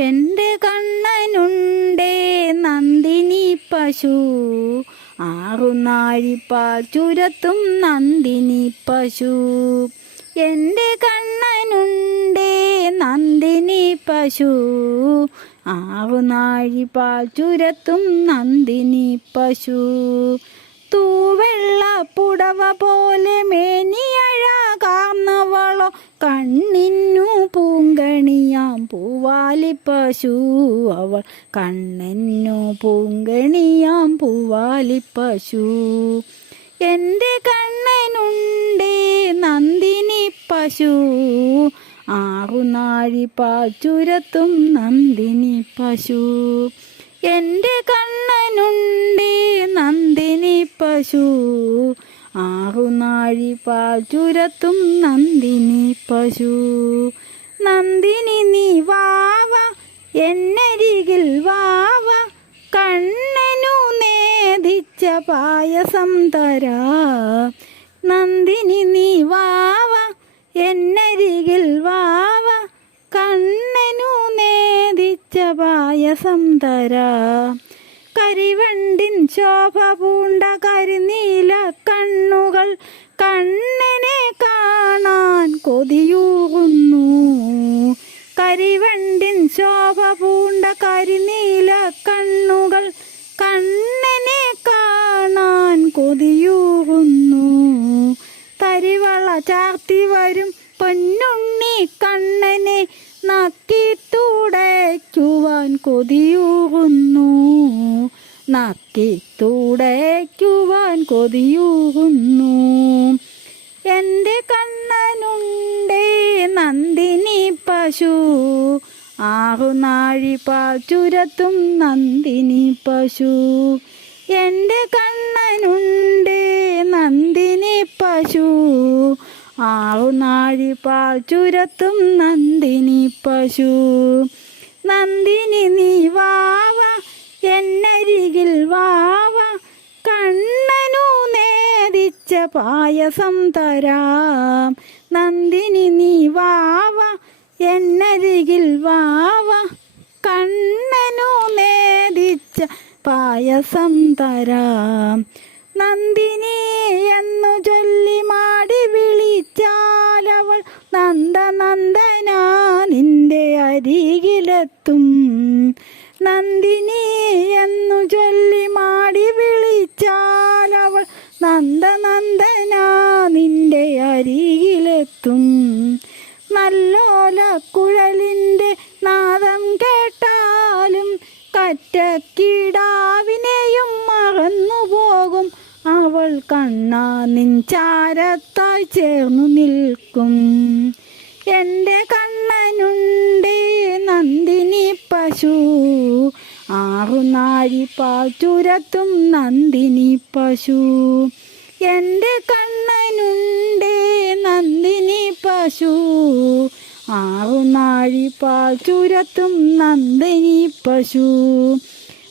എന്റെ കണ്ണനുണ്ടേ നന്ദിനി പശു. ആറുനാഴിപ്പാൽ ചുരത്തും നന്ദിനി പശു. എന്റെ കണ്ണനുണ്ടേ നന്ദിനി പശു. ആറുനാഴിപ്പാൽ ചുരത്തും നന്ദിനി പശു. തൂവെള്ള പുടവ പോലെ പൂവാലി പശു അവൾ കണ്ണെന്നു പൂങ്കണിയാം പൂവാലി പശു എന്റെ കണ്ണനുണ്ടേ നന്ദിനി പശു ആറുനാഴി പാച്ചുരത്തും നന്ദിനി പശു എന്റെ കണ്ണനുണ്ടേ നന്ദിനി പശു ആറുനാഴി പാൽ ചുരത്തും നന്ദിനി പശു നന്ദിനി നീ വാവ എന്നരികിൽ വാവ കണ്ണനു നേദിച്ച പായസം തരാ. നന്ദിനി നീ വാവ എന്നരികിൽ വാവ കണ്ണനു നേദിച്ച പായസം തരാ. കരിവണ്ടിൻ ശോഭ കൊതിയൂകുന്നു തരിവള ചാർത്തി വരും പൊന്നുണ്ണി കണ്ണനെ നക്കി തുടയ്ക്കുവാൻ കൊതിയൂകുന്നു നക്കി തുടയ്ക്കുവാൻ കൊതിയൂകുന്നു എന്റെ കണ്ണനുണ്ടേ നന്ദിനി പശു. ആറുനാഴി പാൽ ചുരത്തും നന്ദിനി പശു. എന്റെ കണ്ണനുണ്ട് നന്ദിനി പശു. ആവുനാഴി പാൽ ചുരത്തും നന്ദിനി പശു. നന്ദിനി നീ വാവ എന്നരികിൽ വാവ. കണ്ണനു നേദിച്ച പായസം തരാം. നന്ദിനി നീ വാവ എന്നരികിൽ വാവ. കണ്ണനു പായസം തരാം. നന്ദിനി എന്നു ചൊല്ലി മാടി വിളിച്ചാലവൾ നന്ദനന്ദന നിന്റെ അരികിലെത്തും. നന്ദിനി എന്നു ചൊല്ലി മാടി വിളിച്ചാലവൾ നന്ദനന്ദന നിന്റെ അരികിലെത്തും. നല്ലോല കുഴലിന്റെ നാദം കേട്ടാലും കറ്റക്കിടാവിനെയും കണ്ണാ നിൻചാരത്തായി ചേർന്നു നിൽക്കും. എന്റെ കണ്ണനുണ്ട് നന്ദിനി പശു. ആറുനാഴി പാൽ ചുരത്തും നന്ദിനി പശു. എന്റെ കണ്ണനുണ്ട് നന്ദിനി പശു. ആറുനാഴി പാൽ ചുരത്തും നന്ദിനി പശു.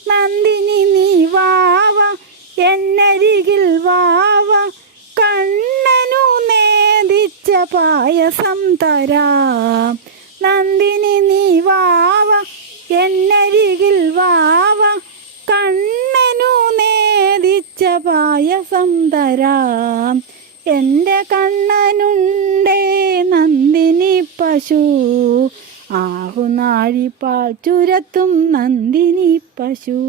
നന്ദിനി നീ വാവ എന്നരികിൽ വാവ കണ്ണനു നേദിച്ച പായസം തരാം. നന്ദിനി നീ വാവ എന്നരികിൽ വാവ കണ്ണനു നേദിച്ച പായസം തരാം. എന്റെ കണ്ണനുണ്ടേ നന്ദിനി പശു. ആഹുനാഴിപ്പാൽ ചുരത്തും നന്ദിനി പശു.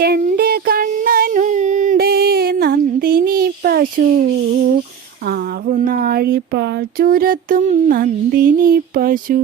എന്റെ കണ്ണനുണ്ട് നന്ദിനി പശു. ആവുനാഴിപ്പാൽ ചുരത്തും നന്ദിനി പശു.